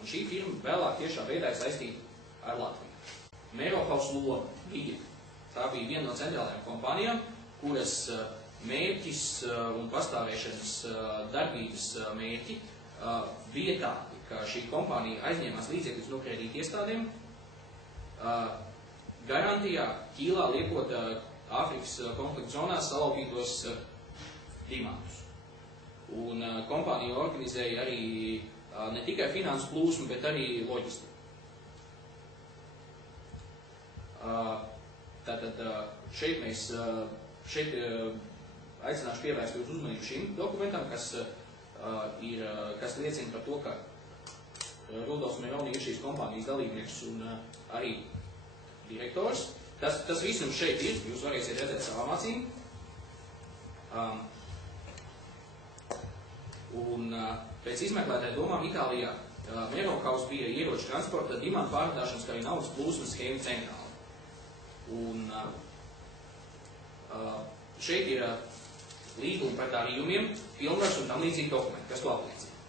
Un šī firma vēlāk tiešā veidā ir saistīta ar Latviju. Mērohaus loma bija. Tā bija viena no centrālajām kompānijām, kuras mērķis un pastāvēšanas darbības mērķi bija tādi, ka šī kompānija aizņēmās līdzekļus no kredīti iestādēm, garantijā ķīlā liekot Āfrikas konflikta zonās salaupītos diamantus. Un kompānija organizēja arī ne tikai finansu plūsmu, bet arī loģistiku. Tātad šeit aicināšu pievērst jūsu uzmanību šim dokumentam, kas liecina par to, ka Rudolfs Meroni ir šīs kompānijas dalībnieks un arī direktors. Tas viss jums šeit ir, jūs varēsiet redzēt savām acīm. Un pēc izmeklētāju domām Itālijā Mērohaus bija ieroču transporta, diamantu pārvadāšanas, kā arī naudas plūsmas schēma centrāla. Un šeit ir līgumi par darījumiem, pilnvars un tam līdzīgi dokumenti, kas to apliecina.